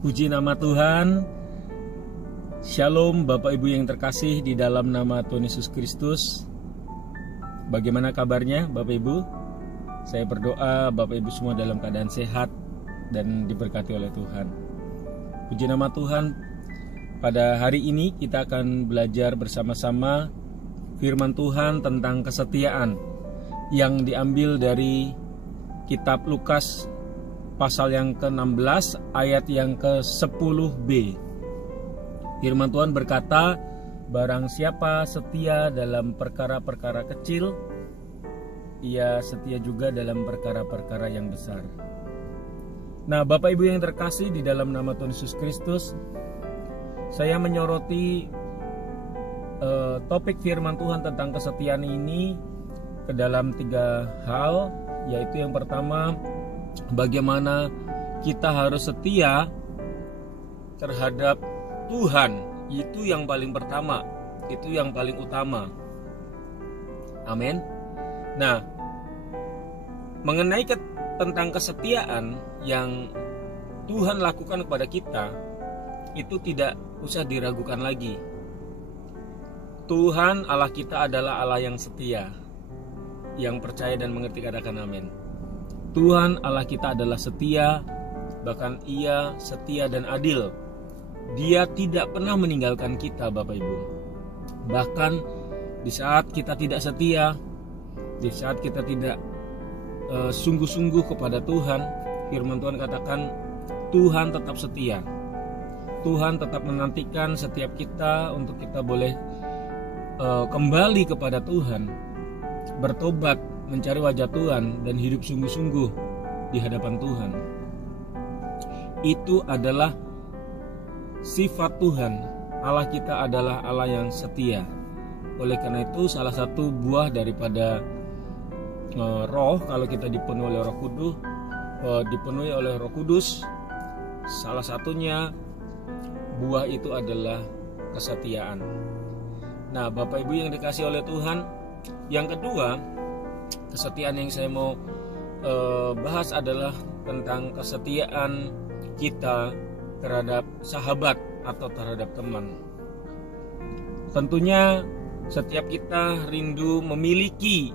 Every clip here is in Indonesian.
Puji nama Tuhan. Shalom Bapak Ibu yang terkasih di dalam nama Tuhan Yesus Kristus. Bagaimana kabarnya Bapak Ibu? Saya berdoa Bapak Ibu semua dalam keadaan sehat dan diberkati oleh Tuhan. Puji nama Tuhan. Pada hari ini kita akan belajar bersama-sama firman Tuhan tentang kesetiaan yang diambil dari kitab Lukas pasal yang ke-16 ayat yang ke-10b. Firman Tuhan berkata, barang siapa setia dalam perkara-perkara kecil, ia setia juga dalam perkara-perkara yang besar. Nah, Bapak Ibu yang terkasih di dalam nama Tuhan Yesus Kristus, saya menyoroti topik firman Tuhan tentang kesetiaan ini ke dalam 3 hal, yaitu yang pertama, bagaimana kita harus setia terhadap Tuhan. Itu yang paling pertama, itu yang paling utama. Amin. Nah, mengenai tentang kesetiaan yang Tuhan lakukan kepada kita, itu tidak usah diragukan lagi. Tuhan Allah kita adalah Allah yang setia. Yang percaya dan mengerti katakan amin. Tuhan Allah kita adalah setia, bahkan Ia setia dan adil. Dia tidak pernah meninggalkan kita, Bapak Ibu. Bahkan di saat kita tidak setia, di saat kita tidak sungguh-sungguh kepada Tuhan, firman Tuhan katakan Tuhan tetap setia. Tuhan tetap menantikan setiap kita untuk kita boleh kembali kepada Tuhan, bertobat, mencari wajah Tuhan, dan hidup sungguh-sungguh di hadapan Tuhan. Itu adalah sifat Tuhan. Allah kita adalah Allah yang setia. Oleh karena itu, salah satu buah daripada roh, kalau kita dipenuhi oleh Roh Kudus, salah satunya buah itu adalah kesetiaan. Nah, Bapak Ibu yang dikasihi oleh Tuhan, yang kedua, kesetiaan yang saya mau bahas adalah tentang kesetiaan kita terhadap sahabat atau terhadap teman. Tentunya setiap kita rindu memiliki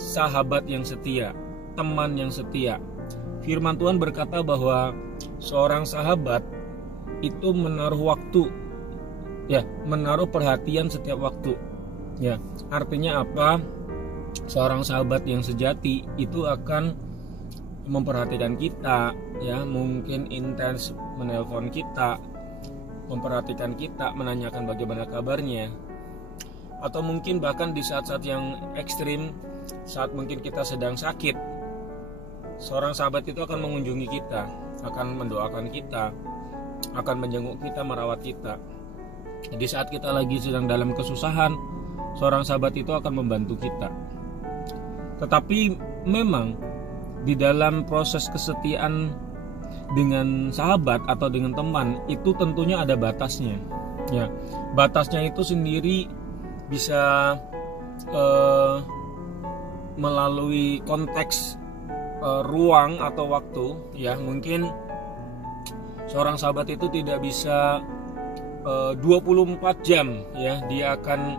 sahabat yang setia, teman yang setia. Firman Tuhan berkata bahwa seorang sahabat itu menaruh waktu, menaruh perhatian setiap waktu. Ya, artinya apa? Seorang sahabat yang sejati itu akan memperhatikan kita, mungkin intens menelpon kita, memperhatikan kita, menanyakan bagaimana kabarnya, atau mungkin bahkan di saat-saat yang ekstrim, saat mungkin kita sedang sakit, seorang sahabat itu akan mengunjungi kita, akan mendoakan kita, akan menjenguk kita, merawat kita. Di saat kita lagi sedang dalam kesusahan, seorang sahabat itu akan membantu kita. Tetapi memang di dalam proses kesetiaan dengan sahabat atau dengan teman itu tentunya ada batasnya. Ya, batasnya itu sendiri bisa melalui konteks ruang atau waktu. Ya, mungkin seorang sahabat itu tidak bisa 24 jam. Ya, dia akan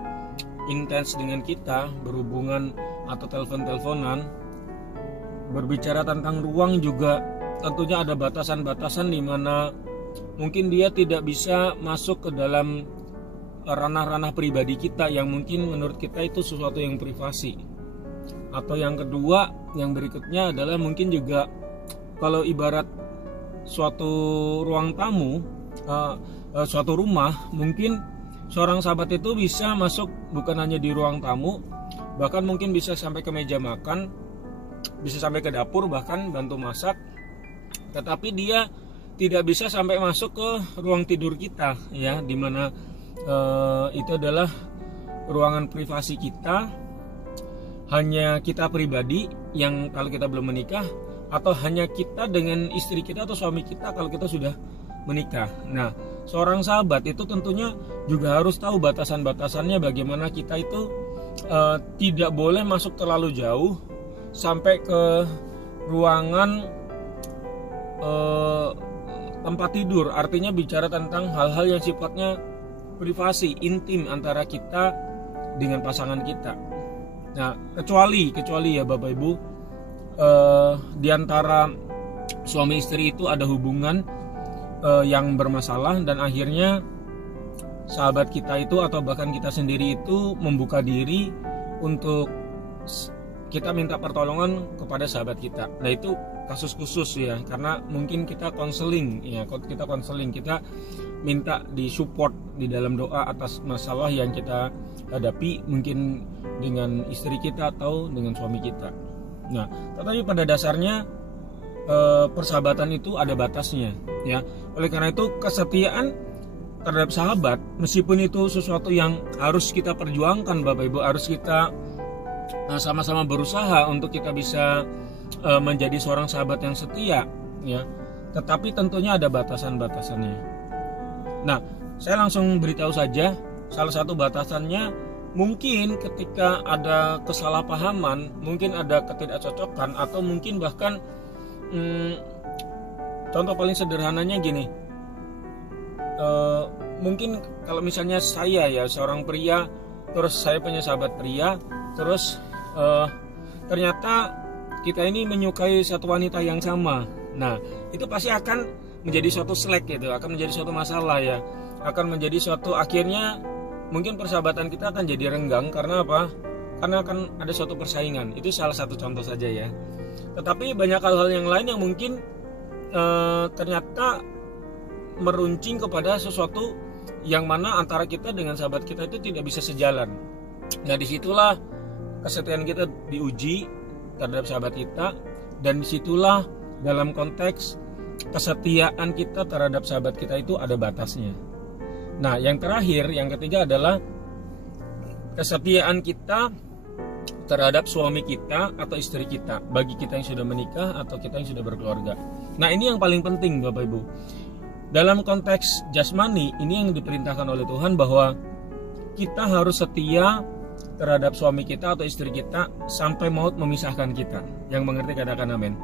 intens dengan kita, berhubungan atau telepon-teleponan. Berbicara tentang ruang juga tentunya ada batasan-batasan di mana mungkin dia tidak bisa masuk ke dalam ranah-ranah pribadi kita yang mungkin menurut kita itu sesuatu yang privasi. Atau yang kedua, yang berikutnya adalah mungkin juga kalau ibarat suatu ruang tamu, suatu rumah, mungkin seorang sahabat itu bisa masuk bukan hanya di ruang tamu, bahkan mungkin bisa sampai ke meja makan, bisa sampai ke dapur, bahkan bantu masak. Tetapi dia tidak bisa sampai masuk ke ruang tidur kita, ya, dimana itu adalah ruangan privasi kita, hanya kita pribadi yang kalau kita belum menikah, atau hanya kita dengan istri kita atau suami kita kalau kita sudah menikah. Nah, seorang sahabat itu tentunya juga harus tahu batasan-batasannya, bagaimana kita itu tidak boleh masuk terlalu jauh sampai ke ruangan tempat tidur, artinya bicara tentang hal-hal yang sifatnya privasi, intim antara kita dengan pasangan kita. Nah, kecuali ya Bapak Ibu, di antara suami istri itu ada hubungan yang bermasalah dan akhirnya sahabat kita itu atau bahkan kita sendiri itu membuka diri untuk kita minta pertolongan kepada sahabat kita. Nah, itu kasus khusus ya, karena mungkin kita konseling ya, kita minta disupport di dalam doa atas masalah yang kita hadapi, mungkin dengan istri kita atau dengan suami kita. Nah, tetapi pada dasarnya persahabatan itu ada batasnya ya. Oleh karena itu kesetiaan terhadap sahabat, meskipun itu sesuatu yang harus kita perjuangkan Bapak Ibu, harus kita sama-sama berusaha untuk kita bisa menjadi seorang sahabat yang setia ya, tetapi tentunya ada batasan-batasannya. Nah, saya langsung beritahu saja, salah satu batasannya mungkin ketika ada kesalahpahaman, mungkin ada ketidakcocokan, atau mungkin bahkan contoh paling sederhananya gini, mungkin kalau misalnya saya ya seorang pria, terus saya punya sahabat pria, terus ternyata kita ini menyukai satu wanita yang sama. Nah, itu pasti akan menjadi suatu slack gitu, akan menjadi suatu masalah ya, akan menjadi suatu, akhirnya mungkin persahabatan kita akan jadi renggang. Karena apa? Karena akan ada suatu persaingan. Itu salah satu contoh saja ya. Tetapi banyak hal-hal yang lain yang mungkin ternyata meruncing kepada sesuatu yang mana antara kita dengan sahabat kita itu tidak bisa sejalan. Nah, disitulah kesetiaan kita diuji terhadap sahabat kita, dan disitulah dalam konteks kesetiaan kita terhadap sahabat kita itu ada batasnya. Nah, yang terakhir, yang ketiga adalah kesetiaan kita terhadap suami kita atau istri kita, bagi kita yang sudah menikah atau kita yang sudah berkeluarga. Nah, ini yang paling penting Bapak Ibu. Dalam konteks jasmani, ini yang diperintahkan oleh Tuhan bahwa kita harus setia terhadap suami kita atau istri kita sampai maut memisahkan kita. Yang mengerti katakan amin.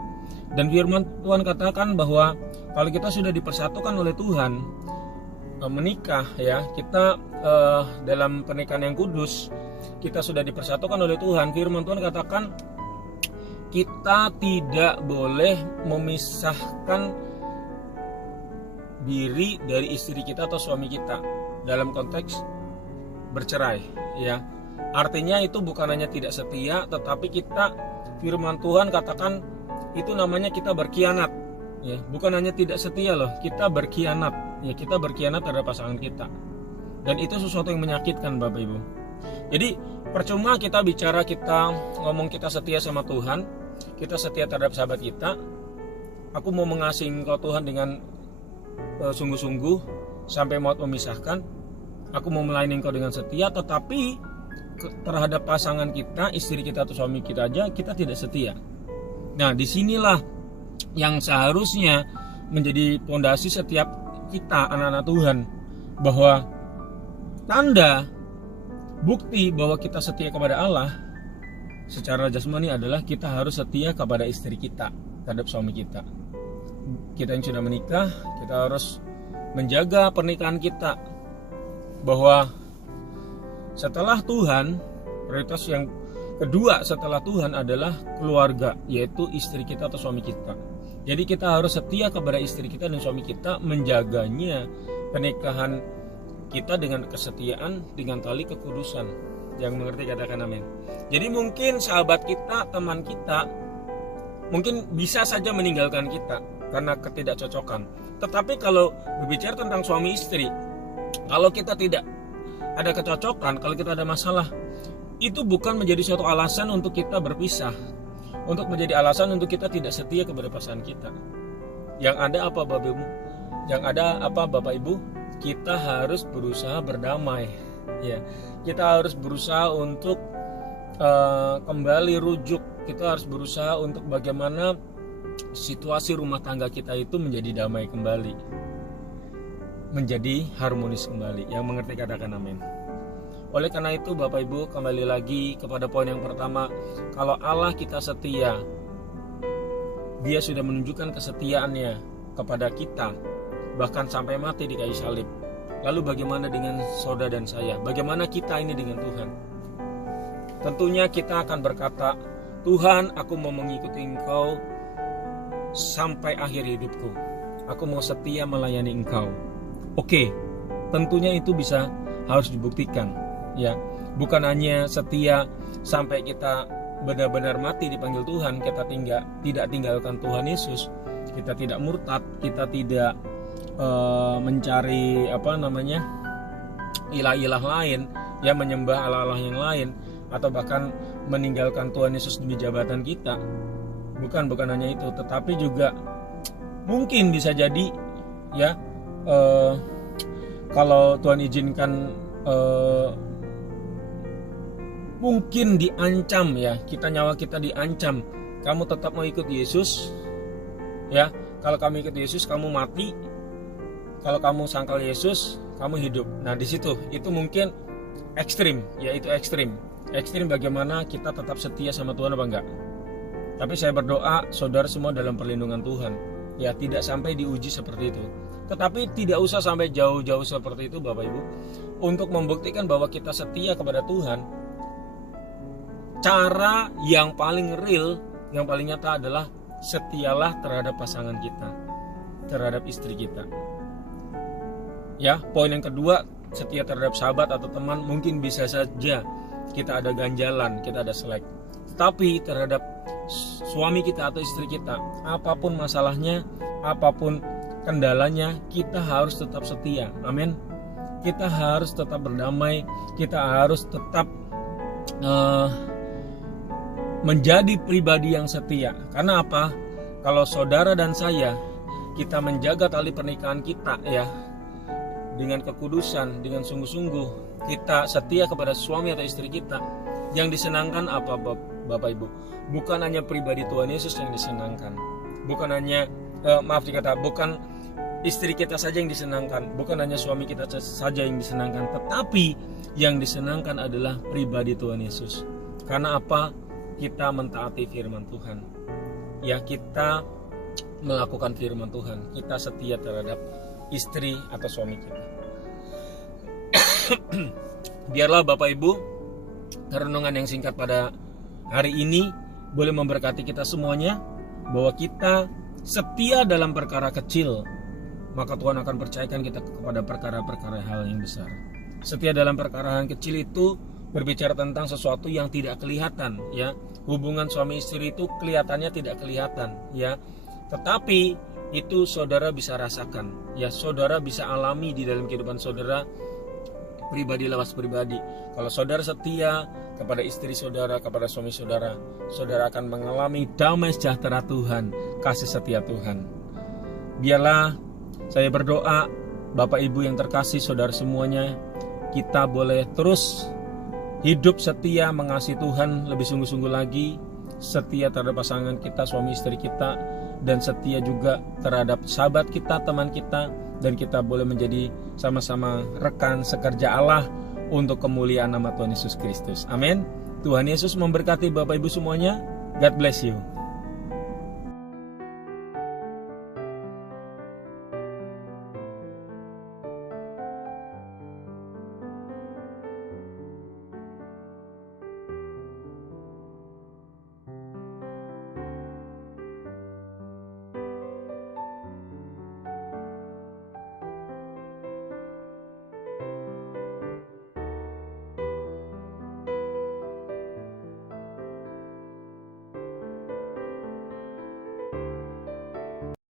Dan firman Tuhan katakan bahwa kalau kita sudah dipersatukan oleh Tuhan, menikah ya, kita dalam pernikahan yang kudus, kita sudah dipersatukan oleh Tuhan. Firman Tuhan katakan kita tidak boleh memisahkan diri dari istri kita atau suami kita dalam konteks bercerai ya. Artinya itu bukan hanya tidak setia, tetapi kita, firman Tuhan katakan itu namanya kita berkhianat ya. Bukan hanya tidak setia loh, kita berkhianat ya, kita berkhianat terhadap pasangan kita. Dan itu sesuatu yang menyakitkan Bapak Ibu. Jadi percuma kita bicara, kita ngomong kita setia sama Tuhan, kita setia terhadap sahabat kita, aku mau mengasihi engkau Tuhan dengan sungguh-sungguh sampai maut memisahkan, aku mau melayani engkau dengan setia, tetapi terhadap pasangan kita, istri kita atau suami kita aja kita tidak setia. Nah, disinilah yang seharusnya menjadi pondasi setiap kita anak-anak Tuhan, bahwa tanda bukti bahwa kita setia kepada Allah secara jasmani adalah kita harus setia kepada istri kita terhadap suami kita. Kita yang sudah menikah, kita harus menjaga pernikahan kita, bahwa setelah Tuhan, prioritas yang kedua setelah Tuhan adalah keluarga, yaitu istri kita atau suami kita. Jadi kita harus setia kepada istri kita dan suami kita, menjaganya pernikahan kita dengan kesetiaan, dengan tali kekudusan. Yang mengerti katakan amin. Jadi mungkin sahabat kita, teman kita mungkin bisa saja meninggalkan kita karena ketidakcocokan. Tetapi kalau berbicara tentang suami istri, kalau kita tidak ada kecocokan, kalau kita ada masalah, itu bukan menjadi suatu alasan untuk kita berpisah, untuk menjadi alasan untuk kita tidak setia kepada pasangan kita. Yang ada apa Bapak Ibu? Yang ada apa Bapak Ibu? Kita harus berusaha berdamai ya. Kita harus berusaha untuk kembali rujuk. Kita harus berusaha untuk bagaimana situasi rumah tangga kita itu menjadi damai kembali, menjadi harmonis kembali. Yang mengerti katakan amin. Oleh karena itu Bapak Ibu, kembali lagi kepada poin yang pertama, kalau Allah kita setia, Dia sudah menunjukkan kesetiaannya kepada kita bahkan sampai mati di kayu salib. Lalu bagaimana dengan saudara dan saya? Bagaimana kita ini dengan Tuhan? Tentunya kita akan berkata, Tuhan, aku mau mengikuti Engkau sampai akhir hidupku. Aku mau setia melayani Engkau. Oke, tentunya itu harus dibuktikan, ya. Bukan hanya setia sampai kita benar-benar mati dipanggil Tuhan, kita tidak tinggalkan Tuhan Yesus, kita tidak murtad, kita tidak mencari ilah-ilah lain, ya, menyembah Allah-Allah yang lain, atau bahkan meninggalkan Tuhan Yesus demi jabatan kita. Bukan hanya itu, tetapi juga mungkin bisa jadi, ya, kalau Tuhan izinkan, mungkin diancam, ya, nyawa kita diancam. Kamu tetap mau ikut Yesus, ya. Kalau kamu ikut Yesus, kamu mati. Kalau kamu sangkal Yesus, kamu hidup. Nah, di situ itu mungkin ekstrim, ya, itu ekstrim. Ekstrim bagaimana kita tetap setia sama Tuhan apa enggak? Tapi saya berdoa saudara semua dalam perlindungan Tuhan, ya, tidak sampai diuji seperti itu. Tetapi tidak usah sampai jauh-jauh seperti itu, Bapak Ibu. Untuk membuktikan bahwa kita setia kepada Tuhan, cara yang paling real, yang paling nyata adalah setialah terhadap pasangan kita, terhadap istri kita. Ya, poin yang kedua, setia terhadap sahabat atau teman. Mungkin bisa saja kita ada ganjalan, kita ada selek. Tetapi terhadap suami kita atau istri kita, apapun masalahnya, apapun kendalanya, kita harus tetap setia. Amin. Kita harus tetap berdamai, kita harus tetap menjadi pribadi yang setia. Karena apa? Kalau saudara dan saya, kita menjaga tali pernikahan kita, ya, dengan kekudusan, dengan sungguh-sungguh, kita setia kepada suami atau istri kita. Yang disenangkan apa, Bapak Ibu? Bukan hanya pribadi Tuhan Yesus yang disenangkan, bukan hanya bukan istri kita saja yang disenangkan, bukan hanya suami kita saja yang disenangkan, tetapi yang disenangkan adalah pribadi Tuhan Yesus. Karena apa? Kita mentaati firman Tuhan, ya, kita melakukan firman Tuhan, kita setia terhadap istri atau suami kita. Biarlah Bapak Ibu, renungan yang singkat pada hari ini boleh memberkati kita semuanya, bahwa kita setia dalam perkara kecil, maka Tuhan akan percayakan kita kepada perkara-perkara hal yang besar. Setia dalam perkara yang kecil itu berbicara tentang sesuatu yang tidak kelihatan, ya. Hubungan suami istri itu kelihatannya tidak kelihatan, ya. Tetapi itu saudara bisa rasakan, ya, saudara bisa alami di dalam kehidupan saudara pribadi lepas pribadi. Kalau saudara setia kepada istri saudara, kepada suami saudara, saudara akan mengalami damai sejahtera Tuhan, kasih setia Tuhan. Biarlah saya berdoa, Bapak Ibu yang terkasih, saudara semuanya, kita boleh terus hidup setia mengasihi Tuhan lebih sungguh-sungguh lagi, setia terhadap pasangan kita, suami istri kita, dan setia juga terhadap sahabat kita, teman kita, dan kita boleh menjadi sama-sama rekan sekerja Allah untuk kemuliaan nama Tuhan Yesus Kristus. Amin. Tuhan Yesus memberkati Bapak Ibu semuanya. God bless you.